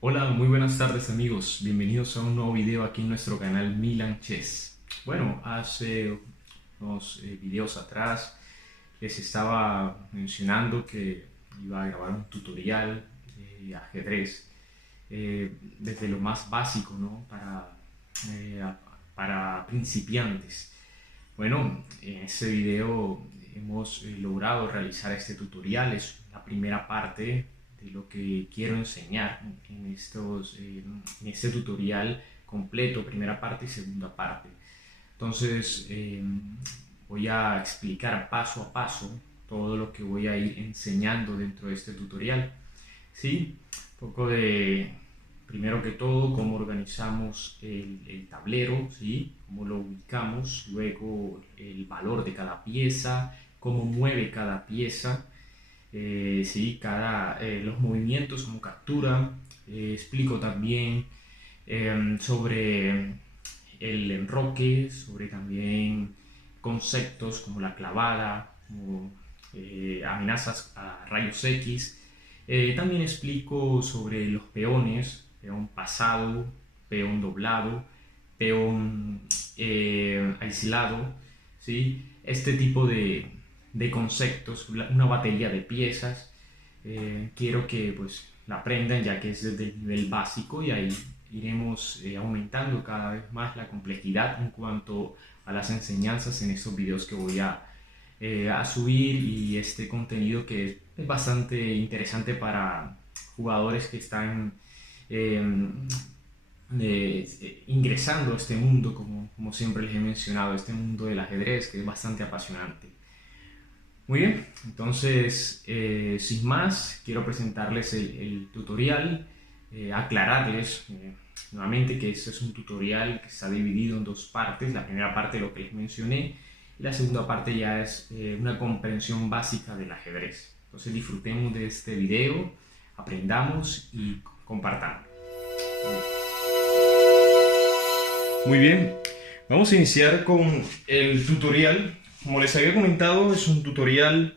Hola, muy buenas tardes amigos, bienvenidos a un nuevo video aquí en nuestro canal Milan Chess. Bueno, hace unos videos atrás les estaba mencionando que iba a grabar un tutorial de ajedrez desde lo más básico, ¿no? Eh, para principiantes. Bueno, en este video hemos logrado realizar este tutorial, es la primera parte de lo que quiero enseñar en este tutorial completo, primera parte y segunda parte. Entonces voy a explicar paso a paso todo lo que voy a ir enseñando dentro de este tutorial. ¿Sí? Un poco de, primero que todo, cómo organizamos el tablero, ¿sí? Cómo lo ubicamos, luego el valor de cada pieza, cómo mueve cada pieza, ¿sí? Los movimientos como captura. Explico también sobre el enroque, sobre también conceptos como la clavada, como amenazas a rayos X. También explico sobre los peones, peón pasado, peón doblado, peón aislado, ¿sí? Este tipo de conceptos, una batería de piezas. Quiero que pues la aprendan ya que es desde el nivel básico y ahí iremos aumentando cada vez más la complejidad en cuanto a las enseñanzas en estos videos que voy a subir, y este contenido que es bastante interesante para jugadores que están eh, ingresando a este mundo, como siempre les he mencionado, este mundo del ajedrez que es bastante apasionante. Muy bien, entonces sin más quiero presentarles el tutorial, aclararles nuevamente que este es un tutorial que está dividido en dos partes. La primera parte, lo que les mencioné, y la segunda parte ya es una comprensión básica del ajedrez. Entonces disfrutemos de este video, aprendamos y compartamos. Muy bien, vamos a iniciar con el tutorial. Como les había comentado, es un tutorial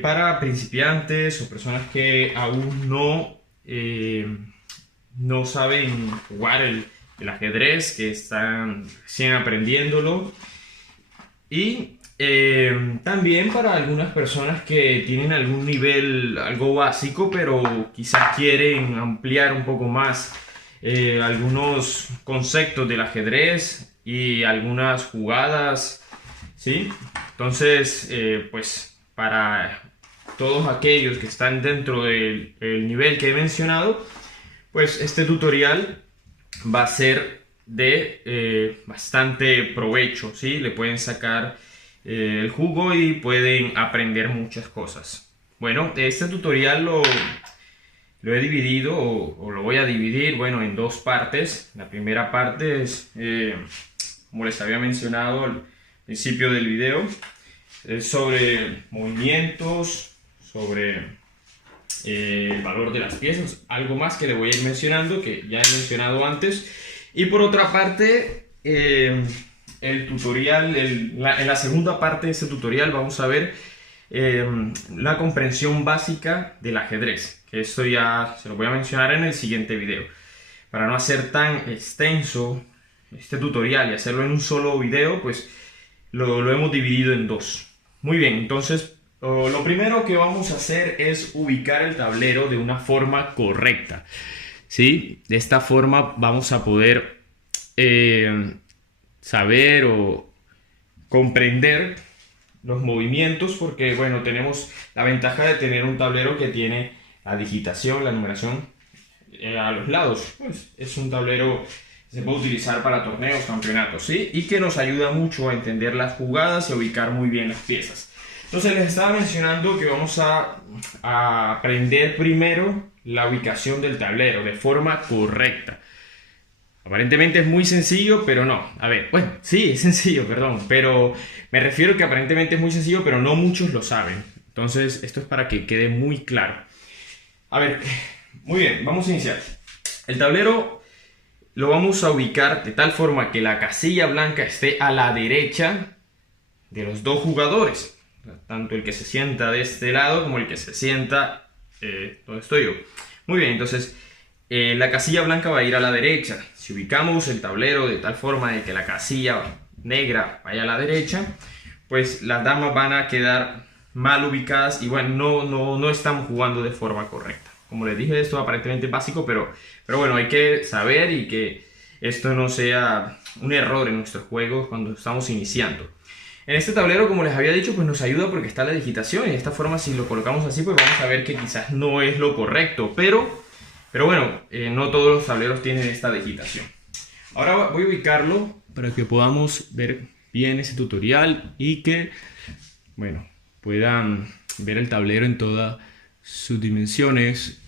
para principiantes o personas que aún no saben jugar el ajedrez, que están recién aprendiéndolo. Y también para algunas personas que tienen algún nivel algo básico, pero quizás quieren ampliar un poco más algunos conceptos del ajedrez y algunas jugadas, ¿sí? Entonces, pues para todos aquellos que están dentro del nivel que he mencionado, pues este tutorial va a ser de bastante provecho, ¿sí? Le pueden sacar el jugo y pueden aprender muchas cosas. Bueno, este tutorial lo he dividido o lo voy a dividir, bueno, en dos partes. La primera parte es, como les había mencionado al principio del video, es sobre movimientos, sobre el valor de las piezas, algo más que le voy a ir mencionando, que ya he mencionado antes. Y por otra parte, el tutorial, en la segunda parte de este tutorial vamos a ver la comprensión básica del ajedrez, que esto ya se lo voy a mencionar en el siguiente video. Para no hacer tan extenso este tutorial y hacerlo en un solo video, pues lo hemos dividido en dos. Muy bien, entonces lo primero que vamos a hacer es ubicar el tablero de una forma correcta, ¿sí? De esta forma vamos a poder saber o comprender los movimientos, porque bueno, tenemos la ventaja de tener un tablero que tiene la digitación, la numeración a los lados. Pues es un tablero que se puede utilizar para torneos, campeonatos, ¿sí? Y que nos ayuda mucho a entender las jugadas y a ubicar muy bien las piezas. Entonces les estaba mencionando que vamos a aprender primero la ubicación del tablero de forma correcta. Aparentemente es muy sencillo, pero no. A ver, bueno, sí, es sencillo, perdón, pero me refiero que aparentemente es muy sencillo, pero no muchos lo saben. Entonces, esto es para que quede muy claro. A ver, muy bien, vamos a iniciar. El tablero lo vamos a ubicar de tal forma que la casilla blanca esté a la derecha de los dos jugadores. Tanto el que se sienta de este lado como el que se sienta donde estoy yo. Muy bien, entonces la casilla blanca va a ir a la derecha. Si ubicamos el tablero de tal forma de que la casilla negra vaya a la derecha, pues las damas van a quedar mal ubicadas y bueno, no estamos jugando de forma correcta. Como les dije, esto aparentemente es básico, pero bueno, hay que saber y que esto no sea un error en nuestros juegos cuando estamos iniciando. En este tablero, como les había dicho, pues nos ayuda porque está la digitación y de esta forma, si lo colocamos así, pues vamos a ver que quizás no es lo correcto, pero bueno, no todos los tableros tienen esta digitación. Ahora voy a ubicarlo para que podamos ver bien ese tutorial y que, bueno, puedan ver el tablero en todas sus dimensiones.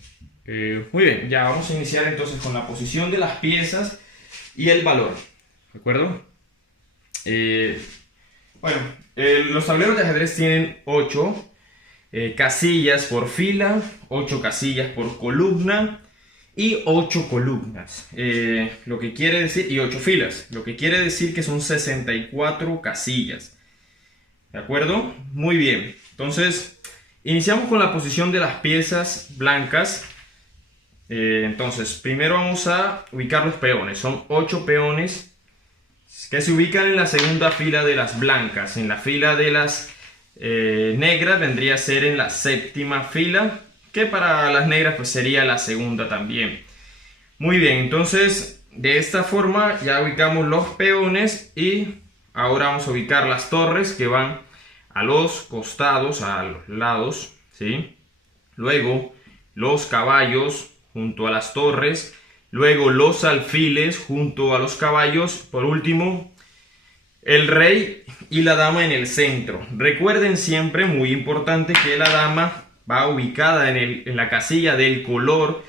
Muy bien, ya vamos a iniciar entonces con la posición de las piezas y el valor, ¿de acuerdo? Los tableros de ajedrez tienen 8 casillas por fila, 8 casillas por columna y 8 columnas, lo que quiere decir, y 8 filas, lo que quiere decir que son 64 casillas, ¿de acuerdo? Muy bien, entonces iniciamos con la posición de las piezas blancas. Entonces primero vamos a ubicar los peones, son 8 peones que se ubican en la segunda fila de las blancas. En la fila de las negras vendría a ser en la séptima fila, que para las negras pues sería la segunda también. Muy bien, entonces de esta forma ya ubicamos los peones y ahora vamos a ubicar las torres que van a los costados, a los lados, ¿sí? Luego los caballos junto a las torres, luego los alfiles junto a los caballos, por último el rey y la dama en el centro. Recuerden siempre, muy importante, que la dama va ubicada en la casilla del color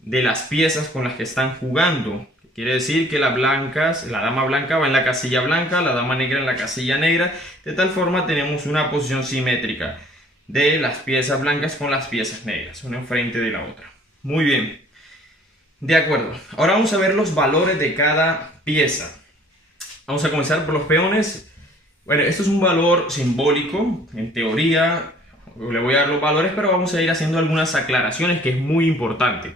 de las piezas con las que están jugando. Quiere decir que la dama blanca va en la casilla blanca, la dama negra en la casilla negra. De tal forma tenemos una posición simétrica de las piezas blancas con las piezas negras, una enfrente de la otra. Muy bien. De acuerdo. Ahora vamos a ver los valores de cada pieza. Vamos a comenzar por los peones. Bueno, esto es un valor simbólico. En teoría le voy a dar los valores, pero vamos a ir haciendo algunas aclaraciones que es muy importante.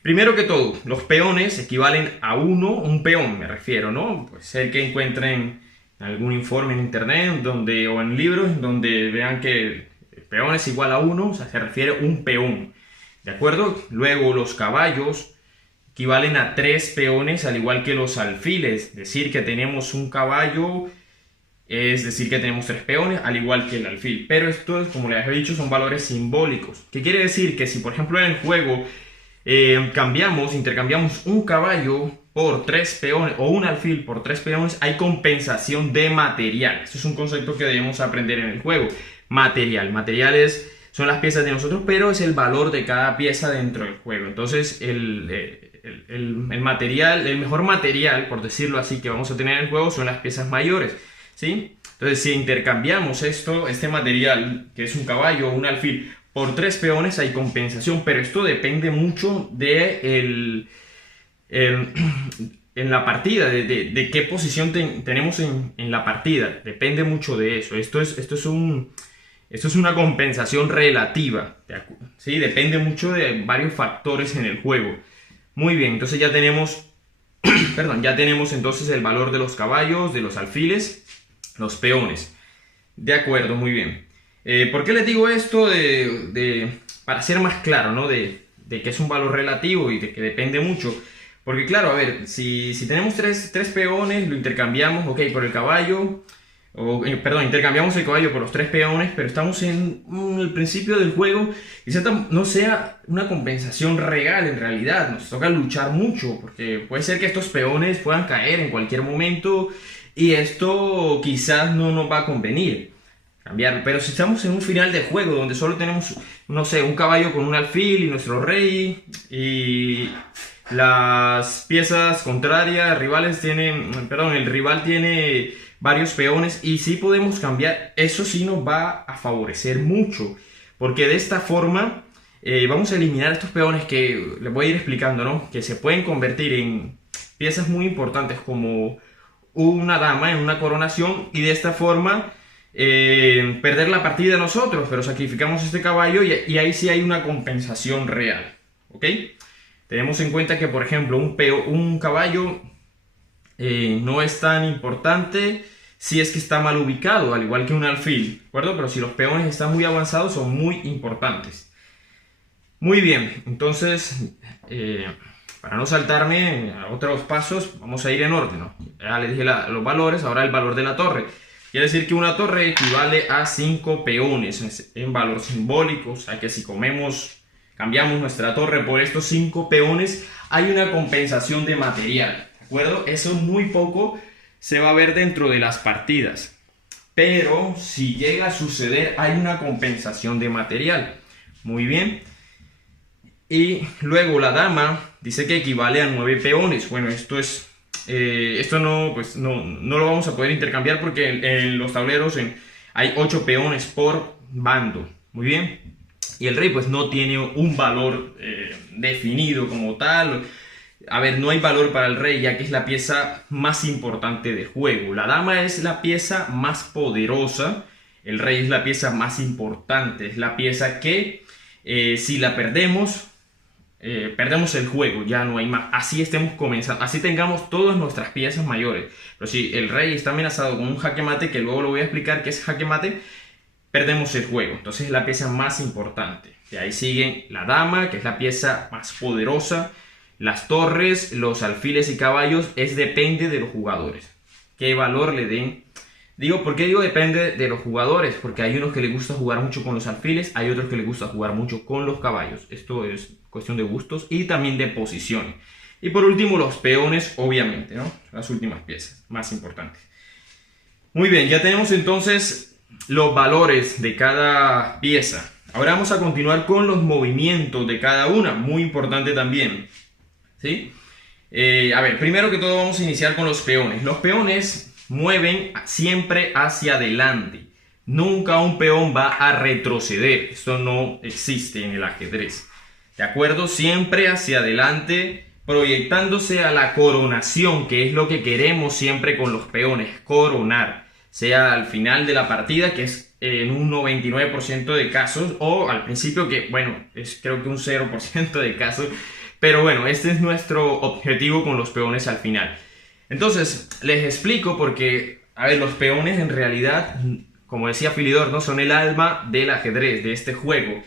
Primero que todo, los peones equivalen a un peón me refiero, ¿no? Pues el que encuentren algún informe en internet o en libros donde vean que el peón es igual a 1, o sea, se refiere a un peón, ¿de acuerdo? Luego los caballos equivalen a 3 peones, al igual que los alfiles, es decir, que tenemos un caballo, es decir, que tenemos 3 peones, al igual que el alfil. Pero esto, como les he dicho, son valores simbólicos. ¿Qué quiere decir? Que si, por ejemplo, en el juego intercambiamos un caballo por 3 peones o un alfil por 3 peones, hay compensación de material. Esto es un concepto que debemos aprender en el juego. Material. Materiales son las piezas de nosotros, pero es el valor de cada pieza dentro del juego. Entonces, el mejor material, por decirlo así, que vamos a tener en el juego son las piezas mayores, ¿sí? Entonces, si intercambiamos este material, que es un caballo o un alfil, por 3 peones, hay compensación, pero esto depende mucho de en la partida, de qué posición tenemos en la partida. Depende mucho de eso. Esto es una compensación relativa, ¿sí? Depende mucho de varios factores en el juego. Muy bien, entonces ya tenemos, ya tenemos entonces el valor de los caballos, de los alfiles, los peones. De acuerdo, muy bien. ¿Por qué les digo esto? Para ser más claro, ¿no? De que es un valor relativo y de que depende mucho. Porque claro, a ver, si tenemos tres peones, lo intercambiamos, ok, por el caballo, intercambiamos el caballo por los 3 peones, pero estamos en el principio del juego, quizás no sea una compensación real en realidad, nos toca luchar mucho, porque puede ser que estos peones puedan caer en cualquier momento y esto quizás no nos va a convenir cambiar. Pero si estamos en un final de juego donde solo tenemos, no sé, un caballo con un alfil y nuestro rey y las piezas contrarias, el rival tiene varios peones y sí podemos cambiar, eso sí nos va a favorecer mucho, porque de esta forma vamos a eliminar estos peones que les voy a ir explicando, ¿no? Que se pueden convertir en piezas muy importantes como una dama en una coronación y de esta forma perder la partida nosotros, pero sacrificamos este caballo y ahí sí hay una compensación real, ¿ok? Tenemos en cuenta que, por ejemplo, un caballo no es tan importante si es que está mal ubicado, al igual que un alfil, ¿de acuerdo? Pero si los peones están muy avanzados, son muy importantes. Muy bien, entonces, para no saltarme a otros pasos, vamos a ir en orden, ¿no? Ya les dije los valores, ahora el valor de la torre. Quiere decir que una torre equivale a 5 peones en valor simbólico, o sea que si cambiamos nuestra torre por estos 5 peones, hay una compensación de material, ¿de acuerdo? Eso muy poco se va a ver dentro de las partidas, pero si llega a suceder, hay una compensación de material. Muy bien. Y luego la dama dice que equivale a 9 peones. Bueno, esto no, pues no lo vamos a poder intercambiar porque en los tableros hay 8 peones por bando. Muy bien. Y el rey pues no tiene un valor definido como tal. A ver, no hay valor para el rey ya que es la pieza más importante de juego. La dama es la pieza más poderosa. El rey es la pieza más importante. Es la pieza que si la perdemos... perdemos el juego, ya no hay más. Así estemos comenzando, así tengamos todas nuestras piezas mayores. Pero si el rey está amenazado con un jaque mate, que luego lo voy a explicar qué es jaque mate, perdemos el juego. Entonces es la pieza más importante. De ahí siguen la dama, que es la pieza más poderosa. Las torres, los alfiles y caballos, depende de los jugadores. ¿Qué valor le den? ¿Por qué digo depende de los jugadores? Porque hay unos que les gusta jugar mucho con los alfiles, hay otros que les gusta jugar mucho con los caballos. Esto es cuestión de gustos y también de posiciones. Y por último, los peones, obviamente, ¿no? Las últimas piezas más importantes. Muy bien, ya tenemos entonces los valores de cada pieza. Ahora vamos a continuar con los movimientos de cada una, muy importante también. ¿Sí? A ver, primero que todo vamos a iniciar con los peones. Los peones mueven siempre hacia adelante. Nunca un peón va a retroceder. Esto no existe en el ajedrez. ¿De acuerdo? Siempre hacia adelante, proyectándose a la coronación, que es lo que queremos siempre con los peones, coronar. Sea al final de la partida, que es en un 99% de casos, o al principio, que bueno, es creo que un 0% de casos. Pero bueno, este es nuestro objetivo con los peones al final. Entonces, les explico porque, a ver, los peones en realidad, como decía Philidor, ¿no? Son el alma del ajedrez, de este juego.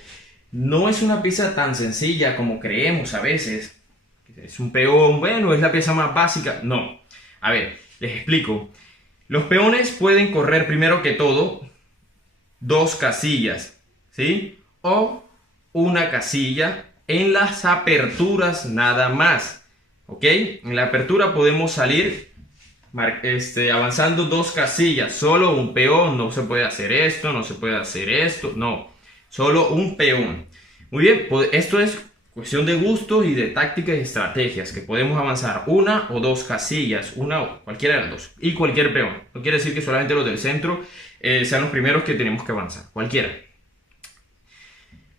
No es una pieza tan sencilla como creemos a veces. Es un peón, bueno, es la pieza más básica. No. A ver, les explico. Los peones pueden correr primero que todo 2 casillas, ¿sí? O una casilla en las aperturas nada más, ¿ok? En la apertura podemos salir avanzando 2 casillas, solo un peón, no se puede hacer esto, no se puede hacer esto, no, solo un peón. Muy bien, esto es cuestión de gustos y de tácticas y estrategias, que podemos avanzar 1 o 2 casillas, una o cualquiera de las dos, y cualquier peón. No quiere decir que solamente los del centro sean los primeros que tenemos que avanzar, cualquiera.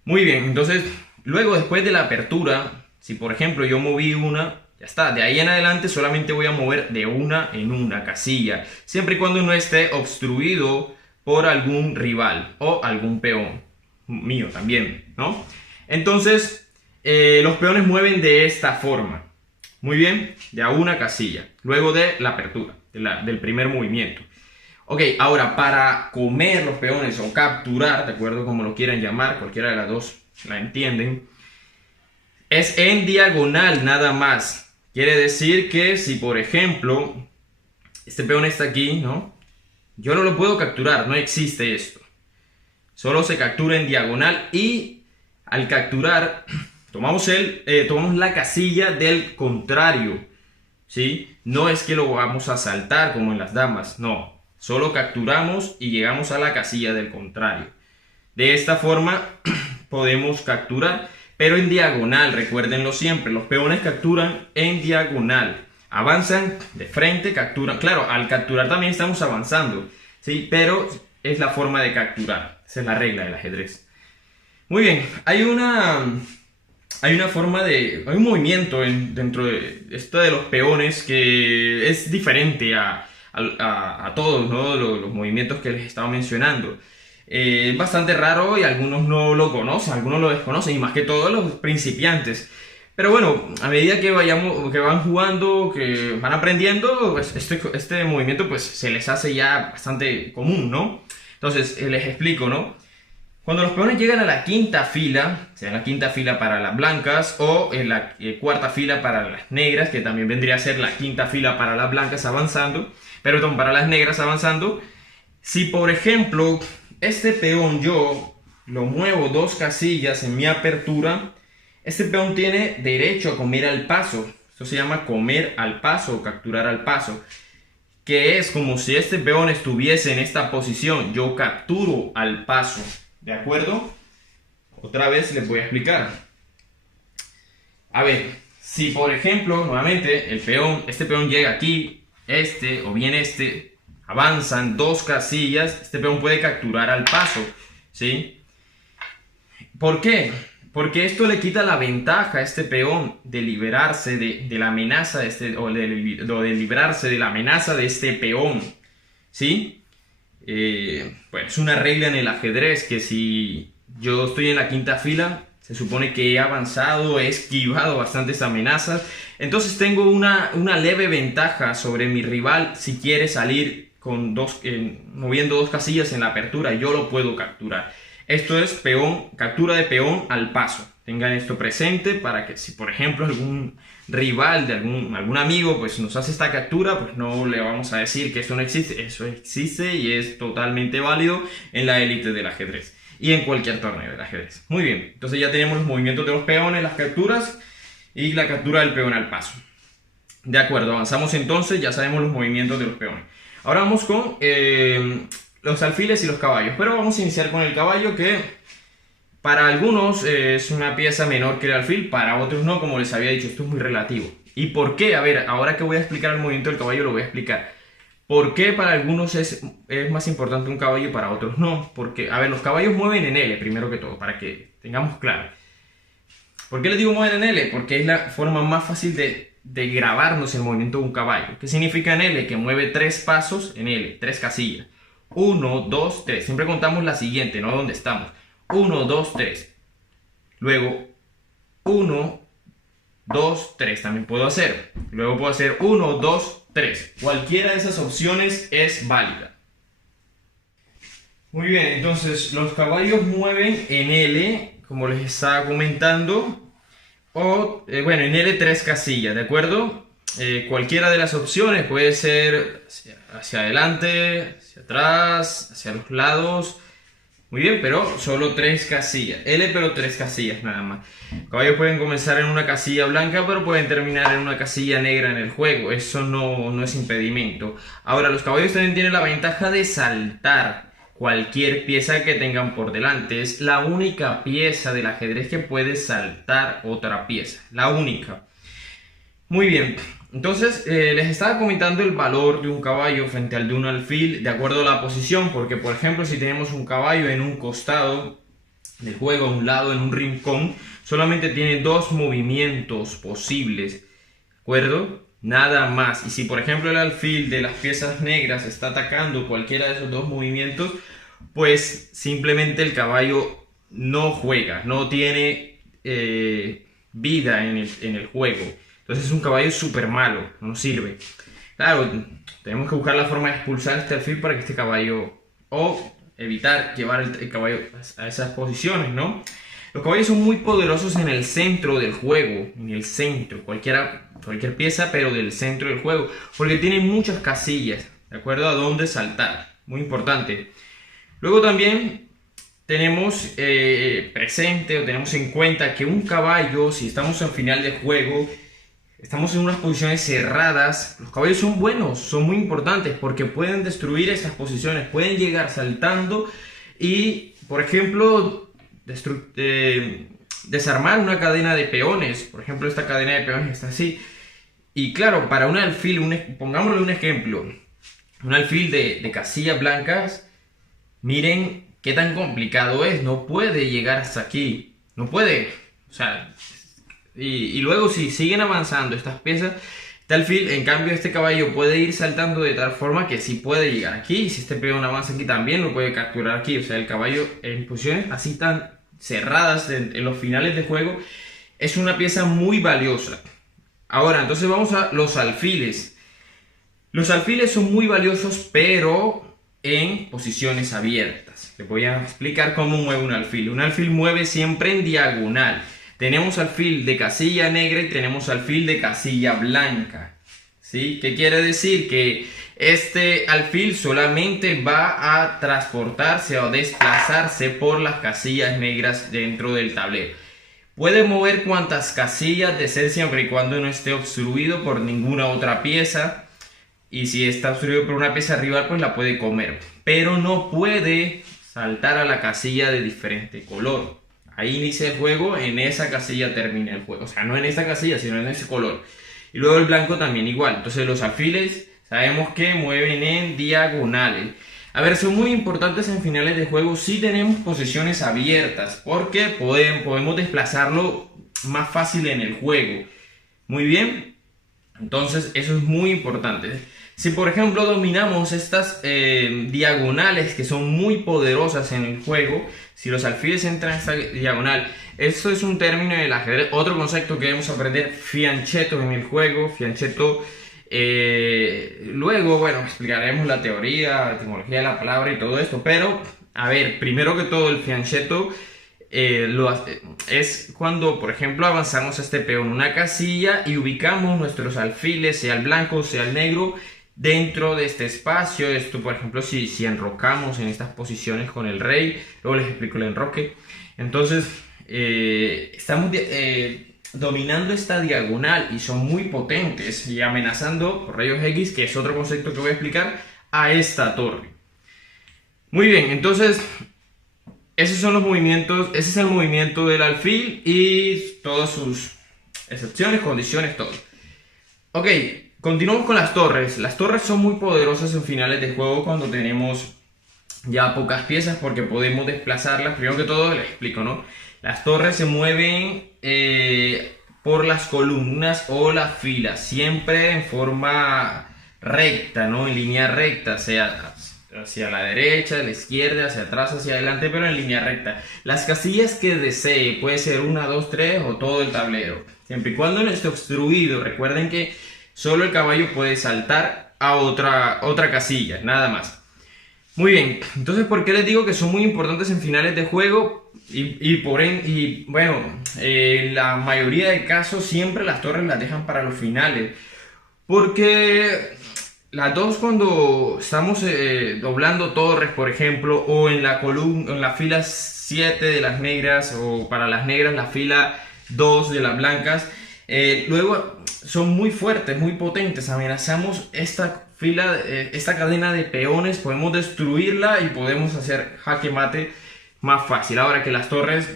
Muy bien, entonces... Luego, después de la apertura, si por ejemplo yo moví una, ya está. De ahí en adelante solamente voy a mover de una en una casilla. Siempre y cuando no esté obstruido por algún rival o algún peón mío también, ¿no? Entonces, los peones mueven de esta forma. Muy bien, de a una casilla. Luego de la apertura, del primer movimiento. Ok, ahora para comer los peones o capturar, de acuerdo como lo quieran llamar, cualquiera de las dos la entienden, es en diagonal nada más. Quiere decir que si por ejemplo este peón está aquí, ¿no? Yo no lo puedo capturar, no existe esto. Solo se captura en diagonal y al capturar tomamos la casilla del contrario, ¿sí? No es que lo vamos a saltar como en las damas, no. Solo capturamos y llegamos a la casilla del contrario. De esta forma podemos capturar, pero en diagonal, recuérdenlo siempre, los peones capturan en diagonal, avanzan de frente, capturan, claro, al capturar también estamos avanzando, ¿sí? Pero es la forma de capturar, esa es la regla del ajedrez. Muy bien, hay un movimiento dentro de esto de los peones que es diferente a todos, ¿no? Los movimientos que les estaba mencionando. Es bastante raro y algunos no lo conocen, algunos lo desconocen, y más que todo los principiantes. Pero bueno, a medida que van jugando, que van aprendiendo, pues este movimiento pues se les hace ya bastante común, ¿no? Entonces, les explico, ¿no? Cuando los peones llegan a la quinta fila, sea la quinta fila para las blancas o en la cuarta fila para las negras, que también vendría a ser la quinta fila para las blancas avanzando, perdón, para las negras avanzando. Si por ejemplo este peón yo lo muevo 2 casillas en mi apertura, este peón tiene derecho a comer al paso. Esto se llama comer al paso o capturar al paso, que es como si este peón estuviese en esta posición, yo capturo al paso. ¿De acuerdo? Otra vez les voy a explicar. A ver, si por ejemplo, nuevamente, este peón llega aquí, o bien avanzan 2 casillas, este peón puede capturar al paso, ¿sí? ¿Por qué? Porque esto le quita la ventaja a este peón de liberarse de la amenaza o de librarse de la amenaza de este peón, ¿sí? Bueno, es una regla en el ajedrez que si yo estoy en la quinta fila, se supone que he avanzado, he esquivado bastantes amenazas, entonces tengo una leve ventaja sobre mi rival si quiere salir con moviendo 2 casillas en la apertura, yo lo puedo capturar. Esto es captura de peón al paso. Tengan esto presente para que si por ejemplo algún rival de algún amigo pues nos hace esta captura, pues no le vamos a decir que eso no existe. Eso existe y es totalmente válido en la élite del ajedrez y en cualquier torneo del ajedrez. Muy bien, entonces ya tenemos los movimientos de los peones, las capturas y la captura del peón al paso. De acuerdo, avanzamos entonces, ya sabemos los movimientos de los peones. Ahora vamos con los alfiles y los caballos, pero vamos a iniciar con el caballo, que para algunos es una pieza menor que el alfil, para otros no, como les había dicho, esto es muy relativo. ¿Y por qué? A ver, ahora que voy a explicar el movimiento del caballo lo voy a explicar. ¿Por qué para algunos es más importante un caballo y para otros no? Porque, a ver, los caballos mueven en L, primero que todo, para que tengamos claro. ¿Por qué les digo mueven en L? Porque es la forma más fácil de grabarnos el movimiento de un caballo. ¿Qué significa en L? Que mueve 3 pasos en L, 3 casillas. 1, 2, 3. Siempre contamos la siguiente, no donde estamos. 1, 2, 3. Luego 1, 2, 3. También puedo hacer. Luego puedo hacer 1, 2, 3. Cualquiera de esas opciones es válida. Muy bien, entonces los caballos mueven en L, como les estaba comentando. O, bueno, en L 3 casillas, ¿de acuerdo? Cualquiera de las opciones puede ser hacia adelante, hacia atrás, hacia los lados. Muy bien, pero solo 3 casillas. L, pero 3 casillas nada más. Caballos pueden comenzar en una casilla blanca, pero pueden terminar en una casilla negra en el juego. Eso no es impedimento. Ahora, los caballos también tienen la ventaja de saltar cualquier pieza que tengan por delante. Es la única pieza del ajedrez que puede saltar otra pieza. La única. Muy bien. Entonces, les estaba comentando el valor de un caballo frente al de un alfil de acuerdo a la posición, porque por ejemplo si tenemos un caballo en un costado del juego, a un lado, en un rincón, solamente tiene 2 movimientos posibles, ¿de acuerdo? Nada más. Y si por ejemplo el alfil de las piezas negras está atacando cualquiera de esos 2 movimientos, pues simplemente el caballo no juega, no tiene vida en el juego. Entonces es un caballo súper malo, no sirve. Claro, tenemos que buscar la forma de expulsar este alfil para que este caballo, o evitar llevar el caballo a esas posiciones, ¿no? Los caballos son muy poderosos en el centro del juego, en el centro, cualquier pieza, pero del centro del juego, porque tienen muchas casillas, ¿de acuerdo? A dónde saltar, muy importante. Luego también tenemos presente o tenemos en cuenta que un caballo, si estamos al final del juego, estamos en unas posiciones cerradas, los caballos son buenos, son muy importantes porque pueden destruir esas posiciones, pueden llegar saltando y, por ejemplo, desarmar una cadena de peones. Por ejemplo, esta cadena de peones está así. Y claro, para un alfil, pongámosle un ejemplo, un alfil de casillas blancas, miren qué tan complicado es, no puede llegar hasta aquí, no puede, o sea... Y luego si siguen avanzando estas piezas, este alfil, en cambio este caballo puede ir saltando de tal forma que sí puede llegar aquí. Y si este peón avanza aquí también lo puede capturar aquí. O sea, el caballo en posiciones así tan cerradas en los finales de juego es una pieza muy valiosa. Ahora, entonces vamos a los alfiles. Los alfiles son muy valiosos, pero en posiciones abiertas. Les voy a explicar cómo mueve un alfil. Un alfil mueve siempre en diagonal. Tenemos alfil de casilla negra y tenemos alfil de casilla blanca. ¿Sí? ¿Qué quiere decir? Que este alfil solamente va a transportarse o desplazarse por las casillas negras dentro del tablero. Puede mover cuantas casillas desee siempre y cuando no esté obstruido por ninguna otra pieza. Y si está obstruido por una pieza rival, pues la puede comer. Pero no puede saltar a la casilla de diferente color. Ahí inicia el juego, en esa casilla termina el juego. O sea, no en esta casilla, sino en ese color. Y luego el blanco también igual. Entonces los alfiles sabemos que mueven en diagonales. A ver, son muy importantes en finales de juego si tenemos posiciones abiertas, porque podemos desplazarlo más fácil en el juego. Muy bien, entonces eso es muy importante. Si por ejemplo dominamos estas diagonales que son muy poderosas en el juego, si los alfiles entran en esta diagonal, esto es un término del ajedrez, otro concepto que debemos aprender, fianchetto en el juego, fianchetto. Luego, bueno, explicaremos la teoría, la etimología de la palabra y todo esto, pero, a ver, primero que todo el fianchetto es cuando, por ejemplo, avanzamos este peón una casilla y ubicamos nuestros alfiles, sea el blanco, sea el negro, dentro de este espacio. Esto, por ejemplo, si enrocamos en estas posiciones con el rey, luego les explico el enroque. Entonces, estamos dominando esta diagonal y son muy potentes y amenazando por rayos X, que es otro concepto que voy a explicar, a esta torre. Muy bien, entonces esos son los movimientos, ese es el movimiento del alfil y todas sus excepciones, condiciones, todo. Ok, continuamos con las torres. Las torres son muy poderosas en finales de juego cuando tenemos ya pocas piezas, porque podemos desplazarlas. Primero que todo les explico, ¿no? Las torres se mueven por las columnas o las filas, siempre en forma recta, ¿no? En línea recta, sea hacia la derecha, a la izquierda, hacia atrás, hacia adelante, pero en línea recta. Las casillas que desee, puede ser 1, 2, 3 o todo el tablero, siempre y cuando no esté obstruido. Recuerden que solo el caballo puede saltar a otra casilla, nada más. Muy bien, entonces, ¿por qué les digo que son muy importantes en finales de juego? Bueno, en la mayoría de casos siempre las torres las dejan para los finales, porque las dos, cuando estamos doblando torres, por ejemplo, o en la columna, en la fila 7 de las negras, o para las negras la fila 2 de las blancas, luego son muy fuertes, muy potentes. Amenazamos esta fila, esta cadena de peones, podemos destruirla y podemos hacer jaque mate más fácil. Ahora que las torres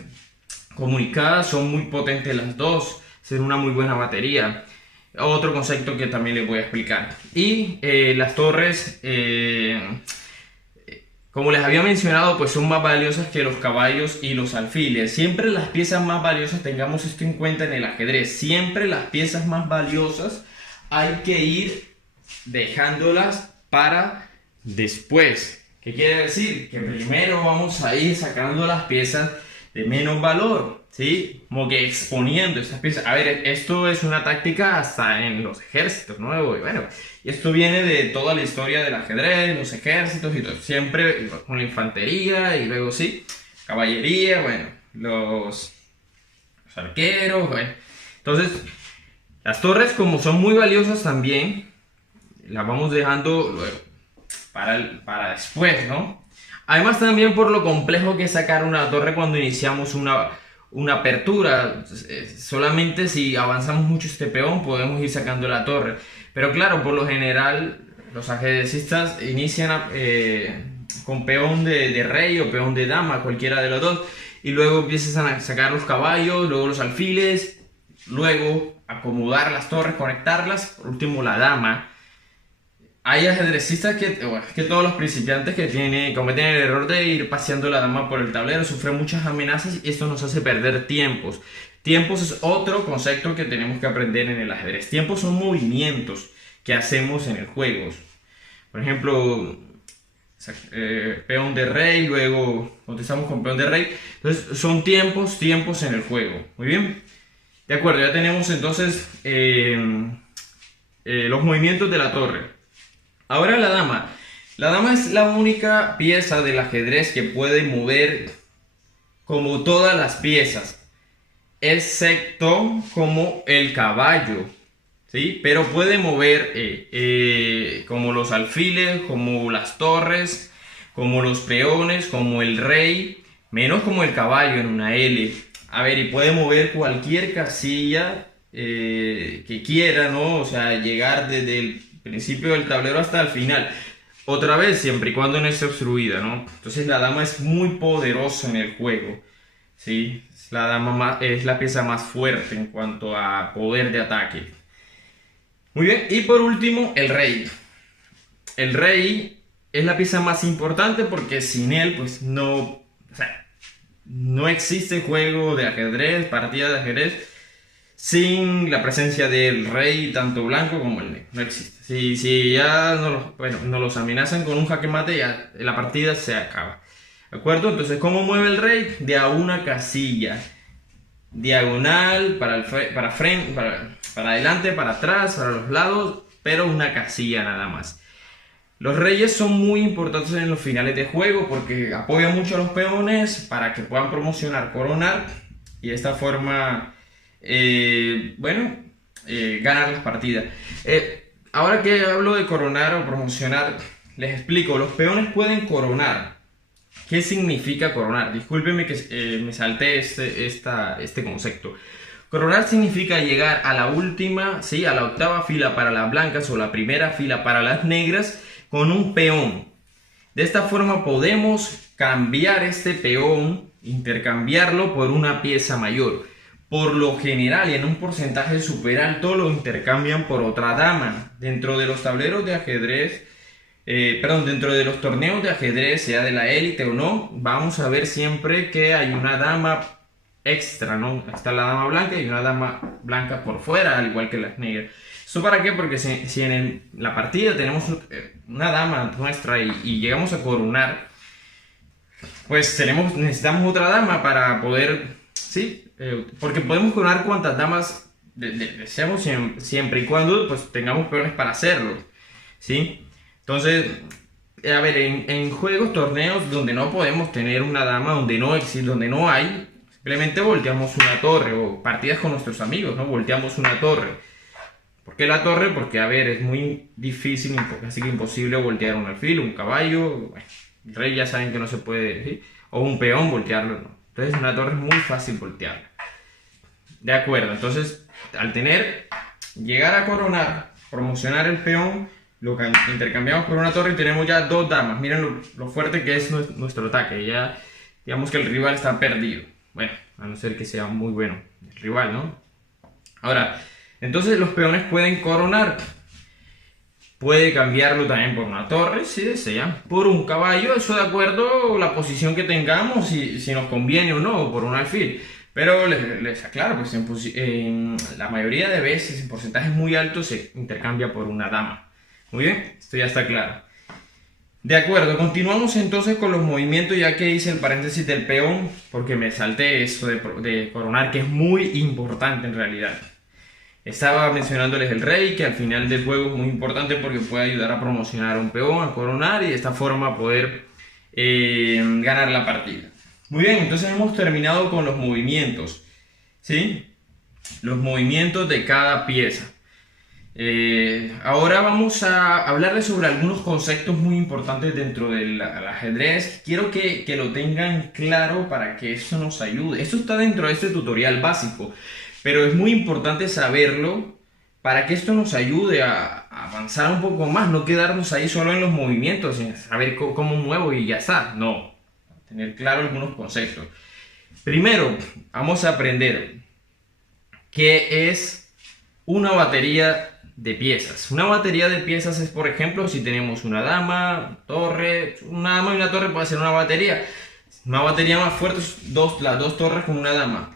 comunicadas son muy potentes las dos, es una muy buena batería. Otro concepto que también les voy a explicar. Y las torres, como les había mencionado, pues son más valiosas que los caballos y los alfiles. Siempre las piezas más valiosas, tengamos esto en cuenta en el ajedrez, siempre las piezas más valiosas hay que ir dejándolas para después. ¿Qué quiere decir? Que primero vamos a ir sacando las piezas de menos valor, ¿sí? Como que exponiendo estas piezas. A ver, esto es una táctica hasta en los ejércitos, ¿no? Y bueno, y esto viene de toda la historia del ajedrez, los ejércitos y todo. Siempre con la infantería y luego sí, caballería, bueno, los arqueros, bueno. Entonces, las torres, como son muy valiosas también, las vamos dejando luego para después, ¿no? Además, también por lo complejo que es sacar una torre cuando iniciamos una apertura. Solamente si avanzamos mucho este peón podemos ir sacando la torre. Pero claro, por lo general los ajedrecistas inician con peón de rey o peón de dama, cualquiera de los dos, y luego empiezan a sacar los caballos, luego los alfiles, luego acomodar las torres, conectarlas, por último la dama. Hay ajedrecistas que todos los principiantes que cometen el error de ir paseando la dama por el tablero, sufren muchas amenazas y esto nos hace perder tiempos. Tiempos es otro concepto que tenemos que aprender en el ajedrez. Tiempos son movimientos que hacemos en el juego. Por ejemplo, peón de rey, luego contestamos con peón de rey. Entonces son tiempos en el juego. Muy bien. De acuerdo, ya tenemos entonces los movimientos de la torre. Ahora la dama. La dama es la única pieza del ajedrez que puede mover como todas las piezas, excepto como el caballo, ¿sí? Pero puede mover como los alfiles, como las torres, como los peones, como el rey, menos como el caballo en una L. A ver, y puede mover cualquier casilla que quiera, ¿no? O sea, llegar desde el principio del tablero hasta el final. Otra vez, siempre y cuando no esté obstruida, ¿no? Entonces la dama es muy poderosa en el juego, ¿sí? La dama es la pieza más fuerte en cuanto a poder de ataque. Muy bien, y por último, el rey. El rey es la pieza más importante porque sin él, pues no, o sea, no existe juego de ajedrez, partida de ajedrez, sin la presencia del rey, tanto blanco como el negro. No existe. Si ya no los amenazan con un jaque mate, ya la partida se acaba. ¿De acuerdo? Entonces, ¿cómo mueve el rey? De a una casilla. Diagonal, para adelante, para atrás, para los lados, pero una casilla nada más. Los reyes son muy importantes en los finales de juego porque apoyan mucho a los peones para que puedan promocionar, coronar y de esta forma, ganar las partidas. Ahora que hablo de coronar o promocionar, les explico, los peones pueden coronar. ¿Qué significa coronar? Discúlpenme que me salté este concepto. Coronar significa llegar a la última, ¿sí? A la octava fila para las blancas o la primera fila para las negras con un peón. De esta forma podemos cambiar este peón, intercambiarlo por una pieza mayor. Por lo general y en un porcentaje súper alto lo intercambian por otra dama. Dentro de los tableros de ajedrez, dentro de los torneos de ajedrez, sea de la élite o no, vamos a ver siempre que hay una dama extra, ¿no? Está la dama blanca y una dama blanca por fuera, al igual que las negras. ¿Eso para qué? Porque si en la partida tenemos una dama nuestra y llegamos a coronar, pues necesitamos otra dama para poder, ¿sí? Porque podemos coronar cuantas damas deseamos siempre y cuando pues tengamos peones para hacerlo, ¿sí? Entonces, a ver, en juegos, torneos donde no podemos tener una dama, donde no existe, donde no hay, simplemente volteamos una torre, o partidas con nuestros amigos, ¿no? Volteamos una torre. ¿Por qué la torre? Porque, a ver, es muy difícil, casi que imposible voltear un alfil, un caballo, bueno, el rey ya saben que no se puede, ¿sí? O un peón voltearlo, ¿no? Entonces una torre es muy fácil voltearla. De acuerdo, entonces al llegar a coronar, promocionar el peón, lo intercambiamos por una torre y tenemos ya dos damas. Miren lo fuerte que es nuestro ataque. Ya digamos que el rival está perdido. Bueno, a no ser que sea muy bueno el rival, ¿no? Ahora, entonces los peones pueden coronar. Puede cambiarlo también por una torre, si desean, por un caballo, eso de acuerdo a la posición que tengamos, si nos conviene o no, o por un alfil. Pero les aclaro, pues en la mayoría de veces, en porcentajes muy altos, se intercambia por una dama. Muy bien, esto ya está claro. De acuerdo, continuamos entonces con los movimientos, ya que hice el paréntesis del peón, porque me salté eso de coronar, que es muy importante en realidad. Estaba mencionándoles el rey, que al final del juego es muy importante porque puede ayudar a promocionar a un peón, a coronar y de esta forma poder ganar la partida. Muy bien, entonces hemos terminado con los movimientos, ¿sí? Los movimientos de cada pieza. Ahora vamos a hablarles sobre algunos conceptos muy importantes dentro del ajedrez. Quiero que lo tengan claro para que eso nos ayude. Esto está dentro de este tutorial básico. Pero es muy importante saberlo para que esto nos ayude a avanzar un poco más, no quedarnos ahí solo en los movimientos, sin saber cómo muevo y ya está. No, tener claro algunos conceptos. Primero, vamos a aprender qué es una batería de piezas. Una batería de piezas es, por ejemplo, si tenemos una dama, torre, una dama y una torre puede ser una batería. Una batería más fuerte es las dos torres con una dama.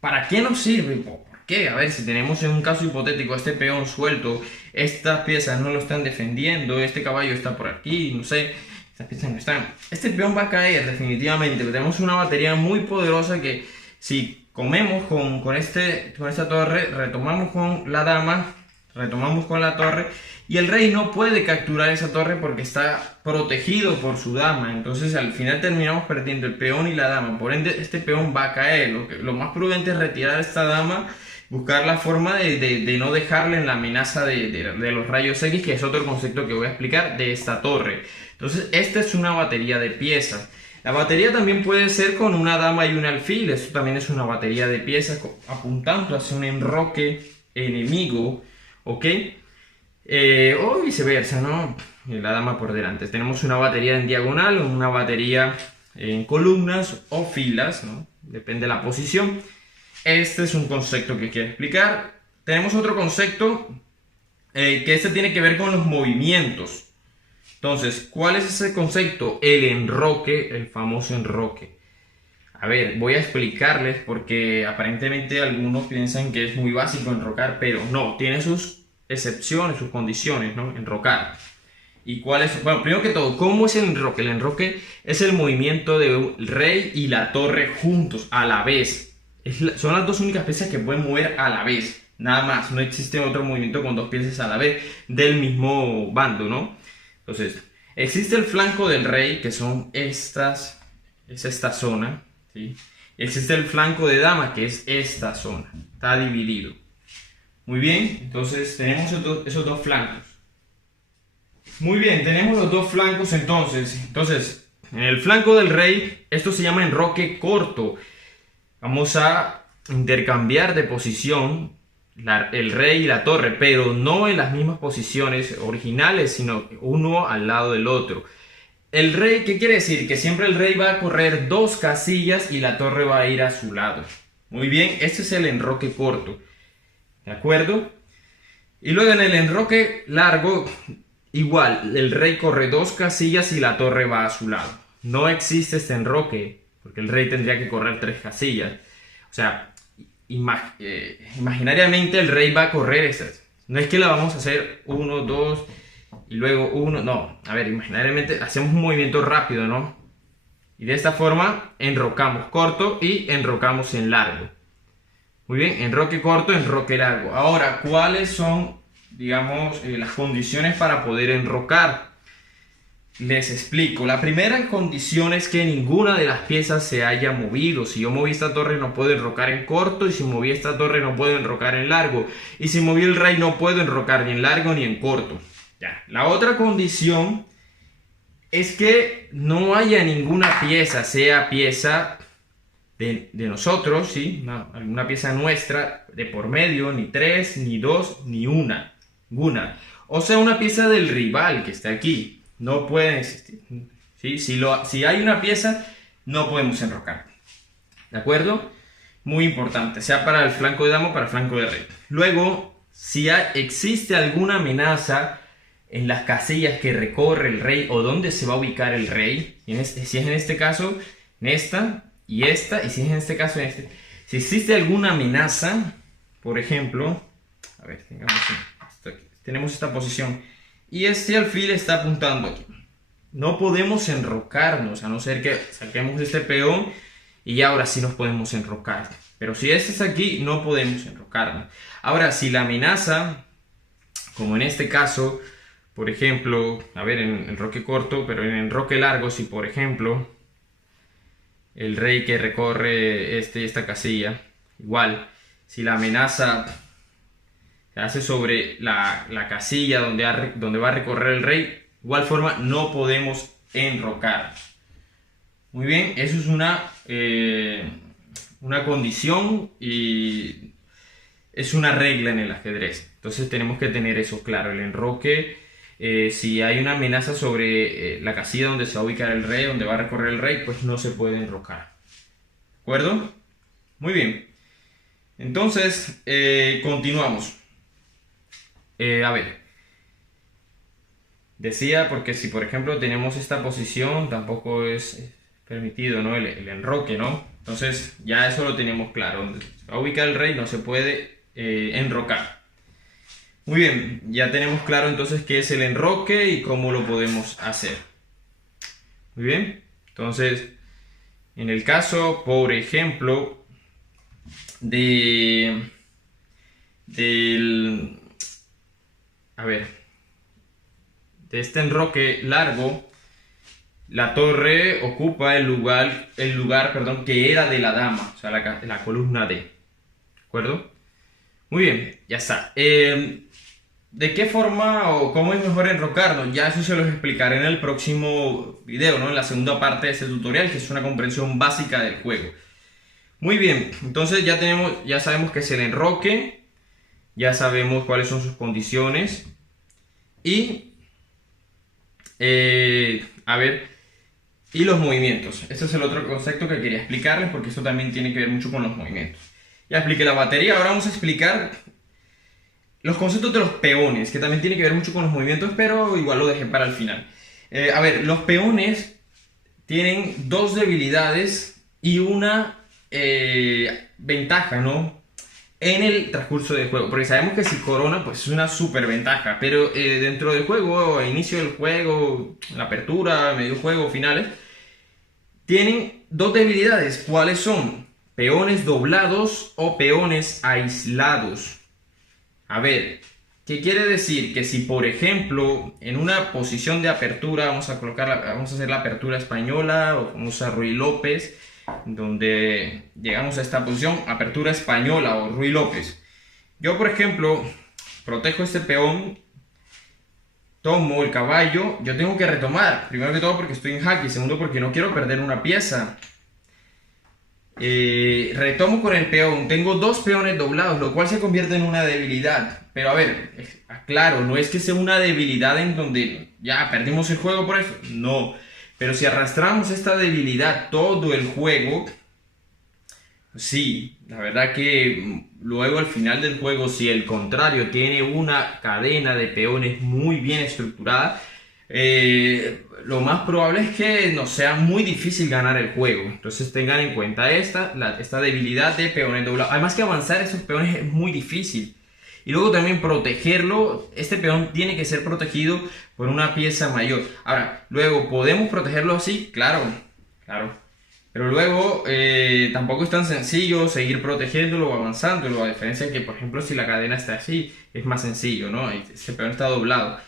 ¿Para qué nos sirve? ¿Por qué? A ver, si tenemos en un caso hipotético este peón suelto, estas piezas no lo están defendiendo, este caballo está por aquí, no sé, estas piezas no están. Este peón va a caer definitivamente, tenemos una batería muy poderosa que si comemos con esta torre, retomamos con la dama, retomamos con la torre, y el rey no puede capturar esa torre porque está protegido por su dama. Entonces al final terminamos perdiendo el peón y la dama, por ende este peón va a caer. Lo más prudente es retirar a esta dama, buscar la forma de no dejarle en la amenaza de los rayos X, que es otro concepto que voy a explicar de esta torre. Entonces esta es una batería de piezas. La batería también puede ser con una dama y un alfil. Esto también es una batería de piezas apuntando hacia un enroque enemigo, ¿ok? O viceversa, ¿no? La dama por delante. Tenemos una batería en diagonal o una batería en columnas o filas, ¿no? Depende de la posición. Este es un concepto que quiero explicar. Tenemos otro concepto que este tiene que ver con los movimientos. Entonces, ¿cuál es ese concepto? El enroque, el famoso enroque. A ver, voy a explicarles porque aparentemente algunos piensan que es muy básico enrocar, pero no, tiene sus excepciones, sus condiciones, ¿no? Enrocar. ¿Y cuál es? Bueno, primero que todo, ¿cómo es el enroque? El enroque es el movimiento del rey y la torre juntos, a la vez. Son las dos únicas piezas que pueden mover a la vez, nada más. No existe otro movimiento con dos piezas a la vez del mismo bando, ¿no? Entonces, existe el flanco del rey, que son es esta zona, ¿sí? Existe el flanco de dama, que es esta zona, está dividido. Muy bien, entonces tenemos esos dos flancos. Muy bien, tenemos los dos flancos entonces, en el flanco del rey, esto se llama enroque corto. Vamos a intercambiar de posición el rey y la torre, pero no en las mismas posiciones originales, sino uno al lado del otro. El rey, ¿qué quiere decir? Que siempre el rey va a correr dos casillas y la torre va a ir a su lado. Muy bien, este es el enroque corto. ¿De acuerdo? Y luego en el enroque largo, igual, el rey corre dos casillas y la torre va a su lado. No existe este enroque, porque el rey tendría que correr tres casillas. O sea, imaginariamente el rey va a correr estas. No es que la vamos a hacer 1, 2 y luego 1. No, a ver, imaginariamente hacemos un movimiento rápido, ¿no? Y de esta forma enrocamos corto y enrocamos en largo. Muy bien, enroque corto, enroque largo. Ahora, ¿cuáles son, digamos, las condiciones para poder enrocar? Les explico. La primera condición es que ninguna de las piezas se haya movido. Si yo moví esta torre no puedo enrocar en corto, y si moví esta torre no puedo enrocar en largo, y si moví el rey no puedo enrocar ni en largo ni en corto. Ya. La otra condición es que no haya ninguna pieza, sea pieza de nosotros, ¿sí? Alguna pieza nuestra de por medio, ni tres, ni dos, ni una. O sea, una pieza del rival que está aquí. No pueden existir, ¿sí? Si hay una pieza, no podemos enrocar. ¿De acuerdo? Muy importante, sea para el flanco de dama o para el flanco de rey. Luego, si existe alguna amenaza en las casillas que recorre el rey o donde se va a ubicar el rey, si es en este caso, en esta y esta, y si es en este caso, en este. Si existe alguna amenaza, por ejemplo, a ver, tenemos esta posición. Y este alfil está apuntando aquí. No podemos enrocarnos, a no ser que saquemos este peón y ahora sí nos podemos enrocar. Pero si este está aquí, no podemos enrocarnos. Ahora, si la amenaza, como en este caso, por ejemplo, a ver, en enroque corto, pero en enroque largo, si por ejemplo, el rey que recorre esta casilla, igual, si la amenaza se hace sobre la casilla donde va a recorrer el rey, de igual forma no podemos enrocar. Muy bien, eso es una condición y es una regla en el ajedrez. Entonces tenemos que tener eso claro. El enroque, si hay una amenaza sobre la casilla donde se va a ubicar el rey, donde va a recorrer el rey, pues no se puede enrocar. ¿De acuerdo? Muy bien. Entonces, continuamos. A ver, decía, porque si por ejemplo tenemos esta posición, tampoco es permitido, ¿no? El enroque, ¿no? Entonces ya eso lo tenemos claro. Donde se va a ubicar el rey no se puede enrocar. Muy bien, ya tenemos claro entonces qué es el enroque y cómo lo podemos hacer. Muy bien, entonces en el caso, por ejemplo, de, del, a ver, de este enroque largo, la torre ocupa el lugar, que era de la dama, o sea, la columna D. ¿De acuerdo? Muy bien, ya está. ¿De qué forma o cómo es mejor enrocarnos? Ya eso se los explicaré en el próximo video, ¿no? En la segunda parte de este tutorial, que es una comprensión básica del juego. Muy bien, entonces ya sabemos qué es el enroque, ya sabemos cuáles son sus condiciones y, a ver, y los movimientos. Este es el otro concepto que quería explicarles porque esto también tiene que ver mucho con los movimientos. Ya expliqué la batería, ahora vamos a explicar los conceptos de los peones, que también tiene que ver mucho con los movimientos, pero igual lo dejé para el final. A ver, los peones tienen dos debilidades y una ventaja, ¿no? En el transcurso del juego, porque sabemos que si corona, pues es una super ventaja, pero dentro del juego, a inicio del juego, la apertura, medio juego, finales, tienen dos debilidades. ¿Cuáles son? Peones doblados o peones aislados. A ver, ¿qué quiere decir? Que si por ejemplo en una posición de apertura vamos a hacer la apertura española o vamos a Ruy López, donde llegamos a esta posición, apertura española o Ruy López. Yo por ejemplo protejo este peón, tomo el caballo, yo tengo que retomar, primero que todo porque estoy en jaque y segundo porque no quiero perder una pieza. Retomo con el peón, tengo dos peones doblados, lo cual se convierte en una debilidad. Pero a ver, aclaro, no es que sea una debilidad en donde ya perdimos el juego por eso, no. Pero si arrastramos esta debilidad todo el juego, sí, la verdad que luego al final del juego, si el contrario tiene una cadena de peones muy bien estructurada, lo más probable es que nos sea muy difícil ganar el juego. Entonces tengan en cuenta esta debilidad de peones doblados. Además que avanzar esos peones es muy difícil. Y luego también protegerlo, este peón tiene que ser protegido por una pieza mayor. Ahora, luego, ¿podemos protegerlo así? Claro, claro. Pero luego tampoco es tan sencillo seguir protegiéndolo o avanzándolo, a diferencia de que, por ejemplo, si la cadena está así, es más sencillo, ¿no? Ese peón está doblado.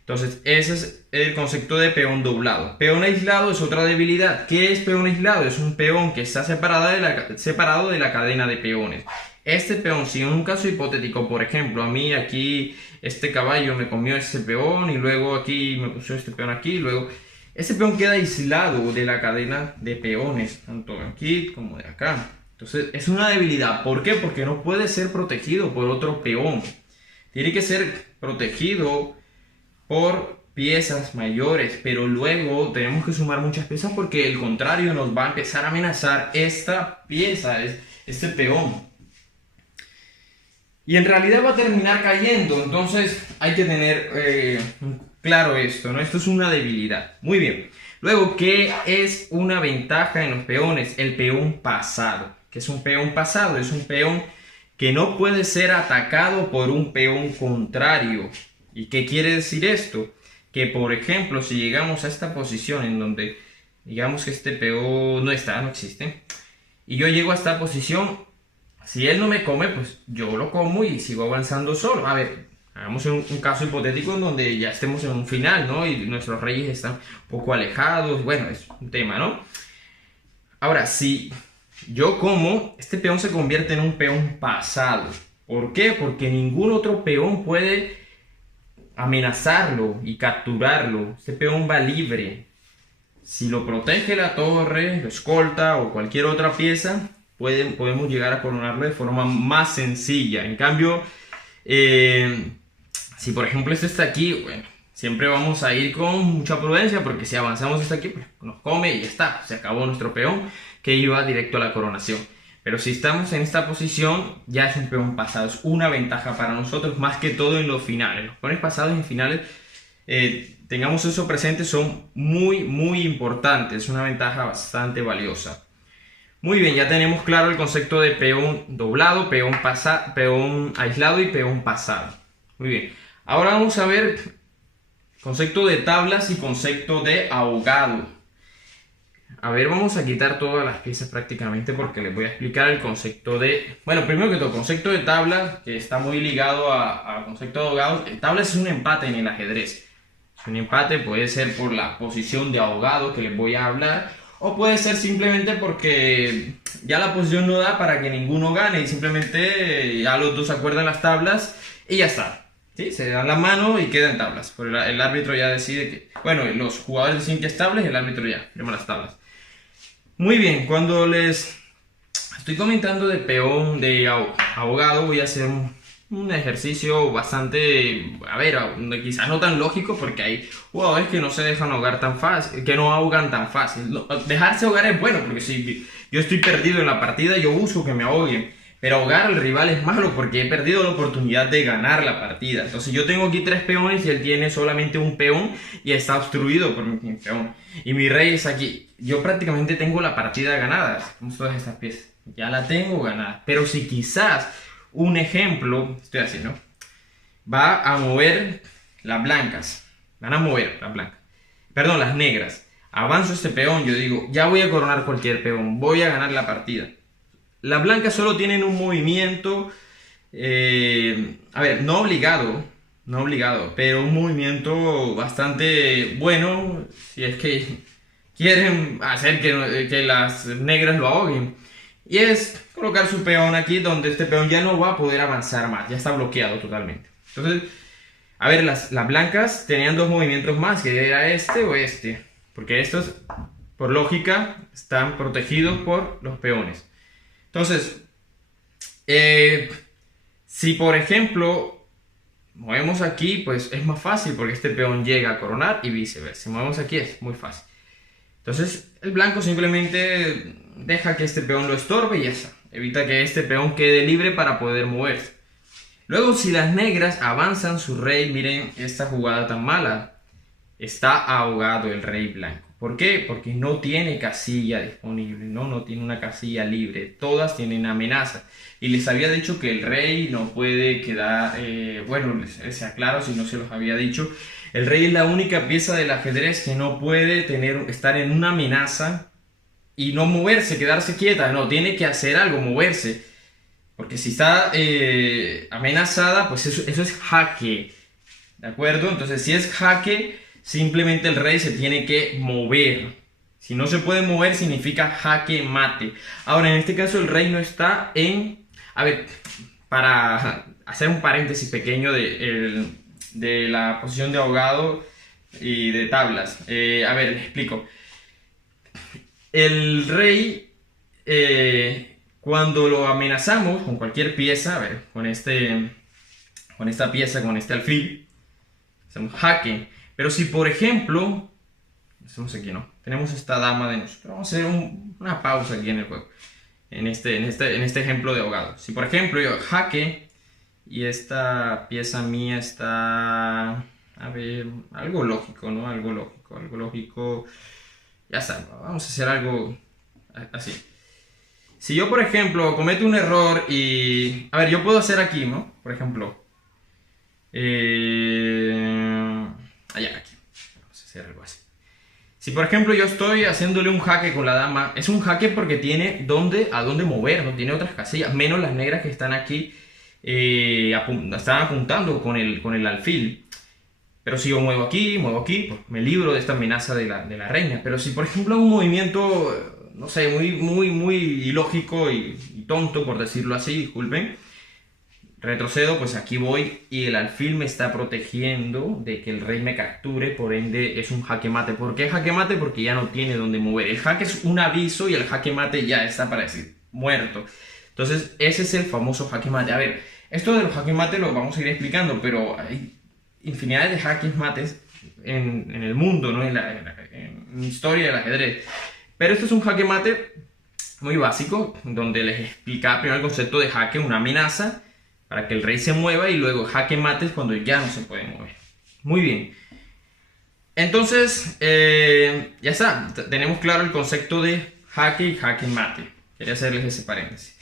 Entonces, ese es el concepto de peón doblado. Peón aislado es otra debilidad. ¿Qué es peón aislado? Es un peón que está separado de la cadena de peones. Este peón, si en un caso hipotético, por ejemplo, a mí aquí este caballo me comió este peón y luego aquí me puso este peón aquí, y luego este peón queda aislado de la cadena de peones, tanto de aquí como de acá. Entonces, es una debilidad. ¿Por qué? Porque no puede ser protegido por otro peón. Tiene que ser protegido por piezas mayores, pero luego tenemos que sumar muchas piezas porque el contrario nos va a empezar a amenazar esta pieza, este peón. Y en realidad va a terminar cayendo, entonces hay que tener claro esto, ¿no? Esto es una debilidad. Muy bien. Luego, ¿qué es una ventaja en los peones? El peón pasado. ¿Qué es un peón pasado? Es un peón que no puede ser atacado por un peón contrario. ¿Y qué quiere decir esto? Que por ejemplo, si llegamos a esta posición en donde digamos que este peón no existe, y yo llego a esta posición, si él no me come, pues yo lo como y sigo avanzando solo. A ver, hagamos un caso hipotético en donde ya estemos en un final, ¿no? Y nuestros reyes están un poco alejados, bueno, es un tema, ¿no? Ahora, si yo como, este peón se convierte en un peón pasado. ¿Por qué? Porque ningún otro peón puede amenazarlo y capturarlo. Este peón va libre. Si lo protege la torre, lo escolta o cualquier otra pieza, podemos llegar a coronarlo de forma más sencilla. En cambio, si por ejemplo este está aquí, bueno, siempre vamos a ir con mucha prudencia porque si avanzamos hasta aquí, pues nos come y ya está. Se acabó nuestro peón que iba directo a la coronación. Pero si estamos en esta posición, ya es un peón pasado. Es una ventaja para nosotros, más que todo en los finales. Los peones pasados en finales, tengamos eso presente, son muy, muy importantes. Es una ventaja bastante valiosa. Muy bien, ya tenemos claro el concepto de peón doblado, peón aislado y peón pasado. Muy bien. Ahora vamos a ver concepto de tablas y concepto de ahogado. A ver, vamos a quitar todas las piezas prácticamente porque les voy a explicar el concepto de... Bueno, primero que todo, concepto de tabla, que está muy ligado al concepto de ahogados. El tabla es un empate en el ajedrez. Es un empate, puede ser por la posición de ahogado que les voy a hablar, o puede ser simplemente porque ya la posición no da para que ninguno gane y simplemente ya los dos acuerdan las tablas y ya está. ¿Sí? Se dan la mano y quedan tablas. Pero el árbitro ya decide que... Bueno, los jugadores deciden que es tablas y el árbitro ya firma las tablas. Muy bien, cuando les estoy comentando de peón de ahogado, voy a hacer un ejercicio bastante, a ver, quizás no tan lógico porque hay jugadores que no se dejan ahogar tan fácil, que no ahogan tan fácil. Dejarse ahogar es bueno porque si yo estoy perdido en la partida, yo busco que me ahoguen. Pero ahogar al rival es malo porque he perdido la oportunidad de ganar la partida. Entonces yo tengo aquí 3 peones y él tiene solamente un peón y está obstruido por mi peón. Y mi rey es aquí. Yo prácticamente tengo la partida ganada con todas estas piezas. Ya la tengo ganada. Pero si quizás, un ejemplo, estoy así, ¿no? Va a mover las blancas. Van a mover las blancas. Perdón, las negras. Avanzo este peón, yo digo, ya voy a coronar cualquier peón. Voy a ganar la partida. Las blancas solo tienen un movimiento, a ver, no obligado, pero un movimiento bastante bueno si es que quieren hacer que las negras lo ahoguen. Y es colocar su peón aquí donde este peón ya no va a poder avanzar más, ya está bloqueado totalmente. Entonces, a ver, las blancas tenían 2 movimientos más, que era este o este, porque estos, por lógica, están protegidos por los peones. Entonces, si por ejemplo movemos aquí, pues es más fácil porque este peón llega a coronar y viceversa. Si movemos aquí es muy fácil. Entonces, el blanco simplemente deja que este peón lo estorbe y ya está. Evita que este peón quede libre para poder moverse. Luego, si las negras avanzan su rey, miren esta jugada tan mala. Está ahogado el rey blanco. ¿Por qué? Porque no tiene casilla disponible, no tiene una casilla libre. Todas tienen amenaza. Y les había dicho que el rey no puede quedar... bueno, les aclaro si no se los había dicho. El rey es la única pieza del ajedrez que no puede estar en una amenaza y no moverse, quedarse quieta. No, tiene que hacer algo, moverse. Porque si está amenazada, pues eso es jaque. ¿De acuerdo? Entonces, si es jaque... Simplemente el rey se tiene que mover. Si no se puede mover significa jaque mate. Ahora en este caso el rey no está en... A ver, para hacer un paréntesis pequeño de la posición de ahogado y de tablas. A ver, les explico. El rey, cuando lo amenazamos con cualquier pieza, a ver, con esta pieza, con este alfil, hacemos jaque. Pero si por ejemplo, hacemos aquí, ¿no? Tenemos esta dama de nosotros. Vamos a hacer una pausa aquí en el juego. En este ejemplo de ahogado. Si por ejemplo yo jaque y esta pieza mía está... A ver, algo lógico, ¿no? Algo lógico. Ya está, vamos a hacer algo así. Si yo por ejemplo cometo un error y... A ver, yo puedo hacer aquí, ¿no? Por ejemplo... Allá, aquí. Vamos a hacer algo así. Si por ejemplo yo estoy haciéndole un jaque con la dama, es un jaque porque tiene a dónde mover, no tiene otras casillas, menos las negras que están aquí, están apuntando con el alfil. Pero si yo muevo aquí, pues me libro de esta amenaza de la reina. Pero si por ejemplo hago un movimiento, no sé, muy ilógico y tonto, por decirlo así, disculpen, retrocedo, pues aquí voy y el alfil me está protegiendo de que el rey me capture, por ende es un jaque mate. ¿Por qué jaque mate? Porque ya no tiene donde mover. El jaque es un aviso y el jaque mate ya está para decir muerto. Entonces ese es el famoso jaque mate. A ver, esto de los jaque mate lo vamos a ir explicando, pero hay infinidad de jaques mates en el mundo, ¿no? En la historia del ajedrez. Pero esto es un jaque mate muy básico, donde les explica primero el concepto de jaque, una amenaza, para que el rey se mueva, y luego jaque mate es cuando ya no se puede mover. Muy bien. Entonces, ya está. Tenemos claro el concepto de jaque y jaque mate. Quería hacerles ese paréntesis.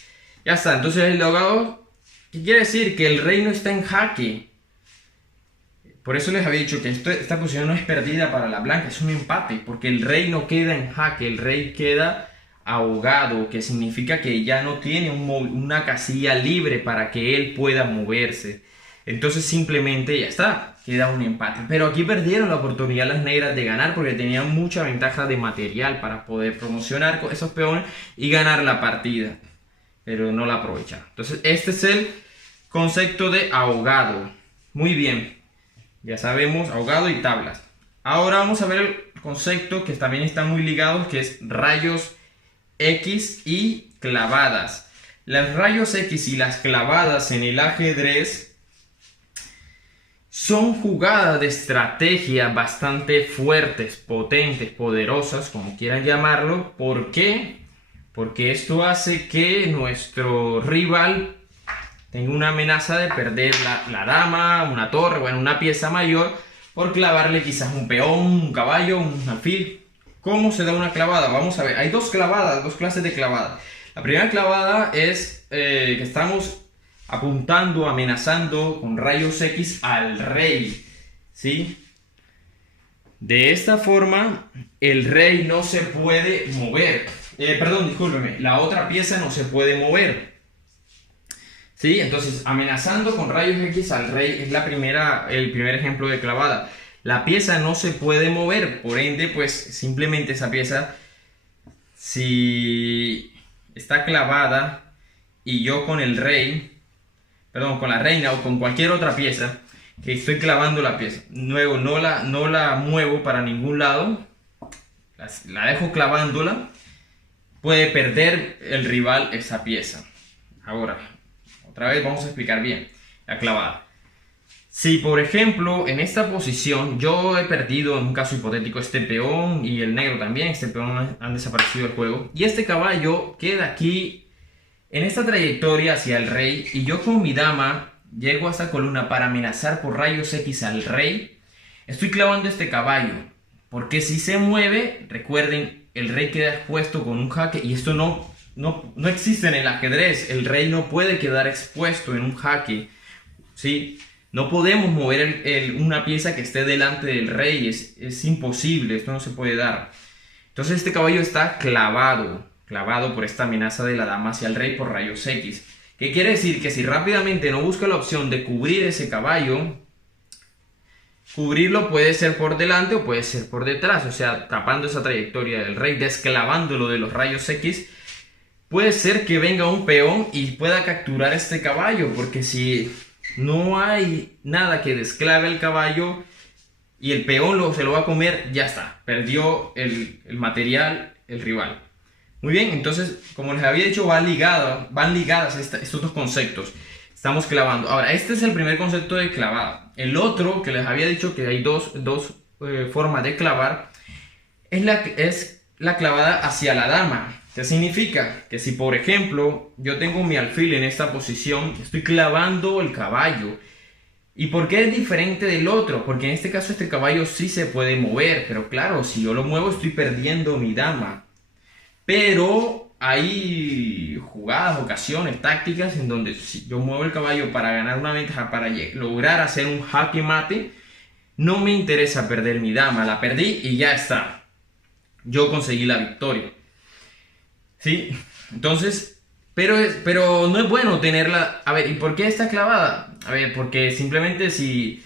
Ya está. Entonces, el ahogado, ¿qué quiere decir? Que el rey no está en jaque. Por eso les había dicho que esta posición no es perdida para la blanca, es un empate, porque el rey no queda en jaque, el rey queda ahogado, que significa que ya no tiene una casilla libre para que él pueda moverse. Entonces simplemente ya está, queda un empate. Pero aquí perdieron la oportunidad las negras de ganar porque tenían mucha ventaja de material para poder promocionar con esos peones y ganar la partida. Pero no la aprovecharon. Entonces este es el concepto de ahogado. Muy bien, ya sabemos ahogado y tablas. Ahora vamos a ver el concepto que también está muy ligado, que es rayos X y clavadas. Las rayos X y las clavadas en el ajedrez son jugadas de estrategia bastante fuertes, potentes, poderosas, como quieran llamarlo. ¿Por qué? Porque esto hace que nuestro rival tenga una amenaza de perder la dama, una torre, bueno, una pieza mayor, por clavarle quizás un peón, un caballo, un alfil. ¿Cómo se da una clavada? Vamos a ver, hay dos clavadas, dos clases de clavada. La primera clavada es que estamos apuntando, amenazando con rayos X al rey, ¿sí? De esta forma, el rey no se puede mover. Perdón, discúlpeme, la otra pieza no se puede mover. ¿Sí? Entonces, amenazando con rayos X al rey es el primer ejemplo de clavada. La pieza no se puede mover, por ende, pues simplemente esa pieza, si está clavada y yo con el rey, perdón, con la reina o con cualquier otra pieza, que estoy clavando la pieza, luego no la muevo para ningún lado, la dejo clavándola, puede perder el rival esa pieza. Ahora, otra vez vamos a explicar bien la clavada. Si por ejemplo en esta posición yo he perdido, en un caso hipotético, este peón y el negro también, este peón han desaparecido del juego, y este caballo queda aquí en esta trayectoria hacia el rey, y yo con mi dama llego a esta columna para amenazar por rayos X al rey, estoy clavando este caballo, porque si se mueve, recuerden, el rey queda expuesto con un jaque, y esto no existe en el ajedrez. El rey no puede quedar expuesto en un jaque, ¿sí? No podemos mover una pieza que esté delante del rey, es imposible, esto no se puede dar. Entonces este caballo está clavado por esta amenaza de la dama hacia el rey por rayos X. ¿Qué quiere decir? Que si rápidamente no busca la opción de cubrir ese caballo, cubrirlo puede ser por delante o puede ser por detrás, o sea, tapando esa trayectoria del rey, desclavándolo de los rayos X, puede ser que venga un peón y pueda capturar este caballo, porque si no hay nada que desclave el caballo y el peón se lo va a comer, ya está, perdió el material el rival. Muy bien, entonces, como les había dicho, van ligadas estos dos conceptos. Estamos clavando. Ahora, este es el primer concepto de clavada. El otro, que les había dicho que hay dos formas de clavar, es la clavada hacia la dama. ¿Qué significa? Que si, por ejemplo, yo tengo mi alfil en esta posición, estoy clavando el caballo. ¿Y por qué es diferente del otro? Porque en este caso este caballo sí se puede mover, pero claro, si yo lo muevo estoy perdiendo mi dama. Pero hay jugadas, ocasiones, tácticas en donde si yo muevo el caballo para ganar una ventaja, para lograr hacer un jaque mate, no me interesa perder mi dama, la perdí y ya está. Yo conseguí la victoria. ¿Sí? Entonces, pero no es bueno tenerla. A ver, ¿y por qué está clavada? A ver, porque simplemente si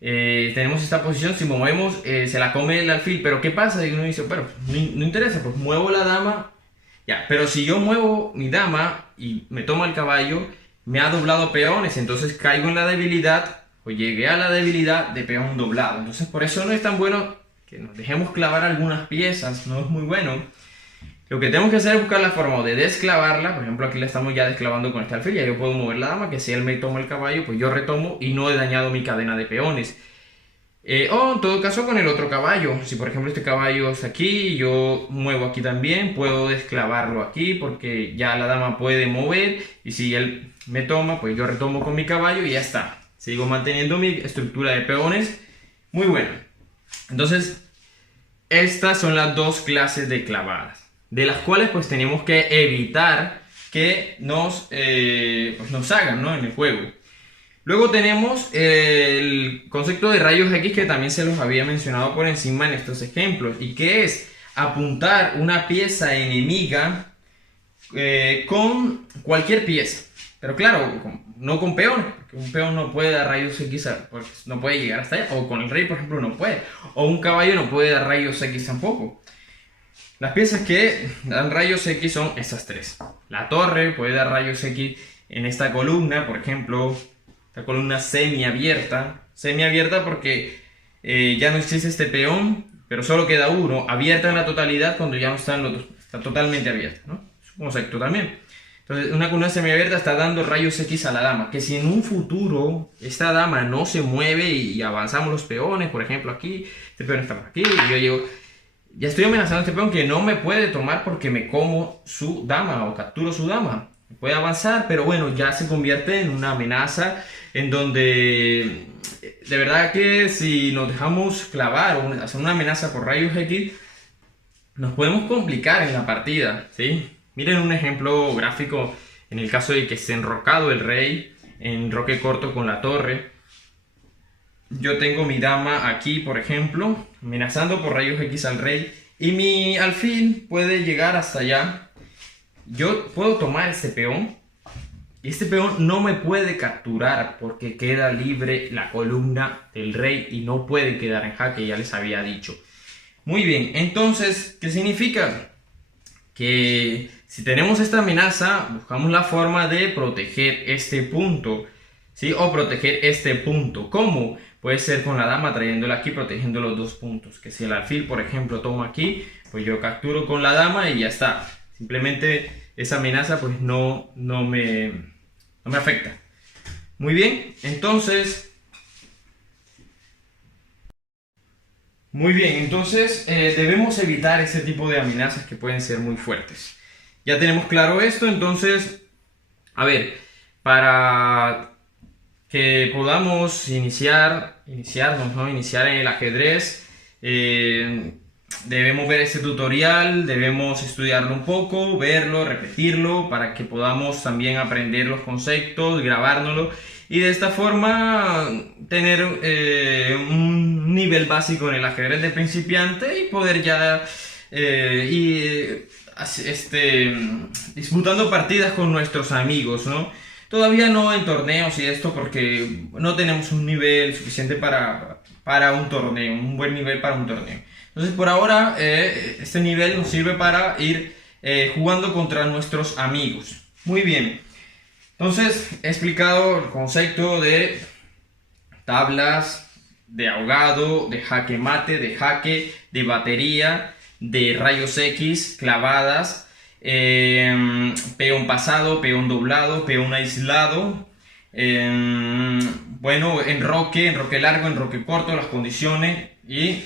tenemos esta posición, si movemos, se la come el alfil. Pero ¿qué pasa? Y uno dice, pero no interesa, pues muevo la dama. Ya, pero si yo muevo mi dama y me toma el caballo, me ha doblado peones, entonces caigo en la debilidad, o llegué a la debilidad de peón doblado. Entonces por eso no es tan bueno que nos dejemos clavar algunas piezas, no es muy bueno. Lo que tenemos que hacer es buscar la forma de desclavarla. Por ejemplo, aquí la estamos ya desclavando con este alfil. Ya yo puedo mover la dama, que si él me toma el caballo, pues yo retomo y no he dañado mi cadena de peones. O en todo caso con el otro caballo. Si por ejemplo este caballo es aquí, yo muevo aquí también, puedo desclavarlo aquí porque ya la dama puede mover. Y si él me toma, pues yo retomo con mi caballo y ya está. Sigo manteniendo mi estructura de peones. Muy bueno. Entonces, estas son las dos clases de clavadas, de las cuales pues tenemos que evitar que nos hagan, ¿no?, en el juego. Luego tenemos el concepto de rayos X que también se los había mencionado por encima en estos ejemplos, y que es apuntar una pieza enemiga con cualquier pieza. Pero claro, no con peones, porque un peón no puede dar rayos X, porque no puede llegar hasta allá. O con el rey, por ejemplo, no puede. O un caballo no puede dar rayos X tampoco. Las piezas que dan rayos X son estas tres. La torre puede dar rayos X en esta columna, por ejemplo, esta columna semiabierta. Semiabierta porque ya no existe este peón, pero solo queda uno. Abierta en la totalidad cuando ya no están los dos. Está totalmente abierta, ¿no? Es un concepto también. Entonces, una columna semiabierta está dando rayos X a la dama. Que si en un futuro esta dama no se mueve y avanzamos los peones, por ejemplo, aquí, este peón está por aquí, y yo llego. Ya estoy amenazando a este peón que no me puede tomar porque me como su dama o capturo su dama. Puede avanzar, pero bueno, ya se convierte en una amenaza en donde de verdad que si nos dejamos clavar o hacer una amenaza por rayos X, nos podemos complicar en la partida, ¿sí? Miren un ejemplo gráfico en el caso de que esté enrocado el rey, en roque corto con la torre. Yo tengo mi dama aquí, por ejemplo, amenazando por rayos X al rey, y mi alfil puede llegar hasta allá. Yo puedo tomar este peón, y este peón no me puede capturar porque queda libre la columna del rey y no puede quedar en jaque, ya les había dicho. Muy bien, entonces, ¿qué significa? Que si tenemos esta amenaza, buscamos la forma de proteger este punto, ¿sí? O proteger este punto. ¿Cómo? Puede ser con la dama trayéndola aquí, protegiendo los dos puntos. Que si el alfil, por ejemplo, toma aquí, pues yo capturo con la dama y ya está. Simplemente esa amenaza pues no me afecta. Muy bien, entonces... debemos evitar ese tipo de amenazas que pueden ser muy fuertes. Ya tenemos claro esto, entonces, a ver, para que podamos iniciarnos, ¿no? Iniciar en el ajedrez, debemos ver este tutorial, debemos estudiarlo un poco, verlo, repetirlo, para que podamos también aprender los conceptos, grabárnoslo y de esta forma tener un nivel básico en el ajedrez de principiante y poder ya ir disputando partidas con nuestros amigos, ¿no? Todavía no en torneos y esto porque no tenemos un nivel suficiente para un torneo, un buen nivel para un torneo. Entonces por ahora este nivel nos sirve para ir jugando contra nuestros amigos. Muy bien. Entonces he explicado el concepto de tablas, de ahogado, de jaque mate, de jaque, de batería, de rayos X, clavadas, peón pasado, peón doblado, peón aislado, bueno, enroque largo, enroque corto, las condiciones, y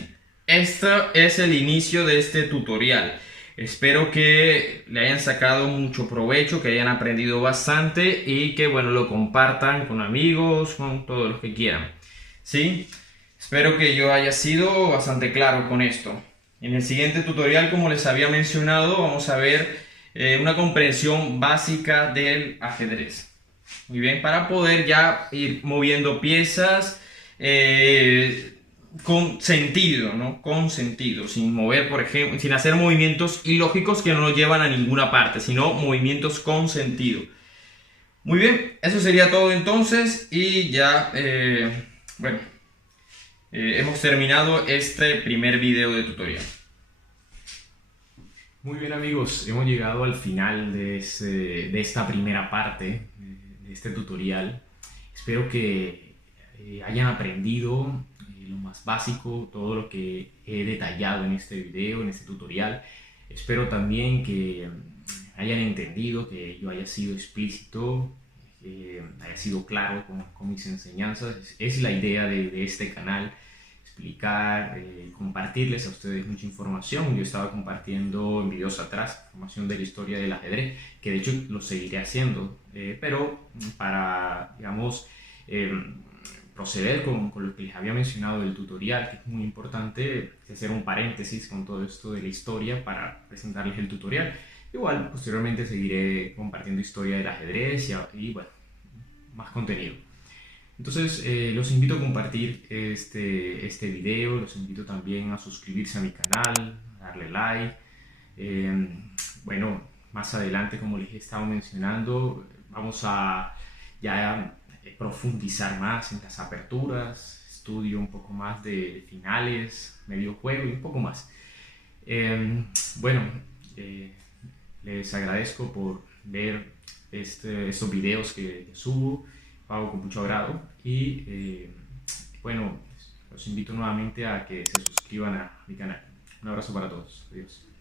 esto es el inicio de este tutorial. Espero que le hayan sacado mucho provecho, que hayan aprendido bastante y que bueno, lo compartan con amigos, con todos los que quieran. ¿Sí? Espero que yo haya sido bastante claro con esto. En el siguiente tutorial, como les había mencionado, vamos a ver una comprensión básica del ajedrez. Muy bien, para poder ya ir moviendo piezas con sentido, ¿no? Con sentido, sin mover, por ejemplo, sin hacer movimientos ilógicos que no nos llevan a ninguna parte, sino movimientos con sentido. Muy bien, eso sería todo entonces y ya, bueno, hemos terminado este primer video de tutorial. Muy bien amigos, hemos llegado al final de esta primera parte de este tutorial. Espero que hayan aprendido lo más básico, todo lo que he detallado en este video, en este tutorial. Espero también que hayan entendido, que yo haya sido explícito, haya sido claro con mis enseñanzas. Es la idea de este canal, explicar, compartirles a ustedes mucha información. Yo estaba compartiendo en videos atrás información de la historia del ajedrez, que de hecho lo seguiré haciendo, pero para, digamos, proceder con lo que les había mencionado del tutorial, que es muy importante hacer un paréntesis con todo esto de la historia para presentarles el tutorial. Igual, posteriormente seguiré compartiendo historia del ajedrez y bueno, más contenido. Entonces, los invito a compartir este video, los invito también a suscribirse a mi canal, a darle like. Eh, bueno, más adelante, como les he estado mencionando, vamos a ya profundizar más en las aperturas, estudio un poco más de finales, medio juego y un poco más. Bueno, eh, les agradezco por ver estos videos que subo, lo hago con mucho agrado y bueno, los invito nuevamente a que se suscriban a mi canal. Un abrazo para todos. Adiós.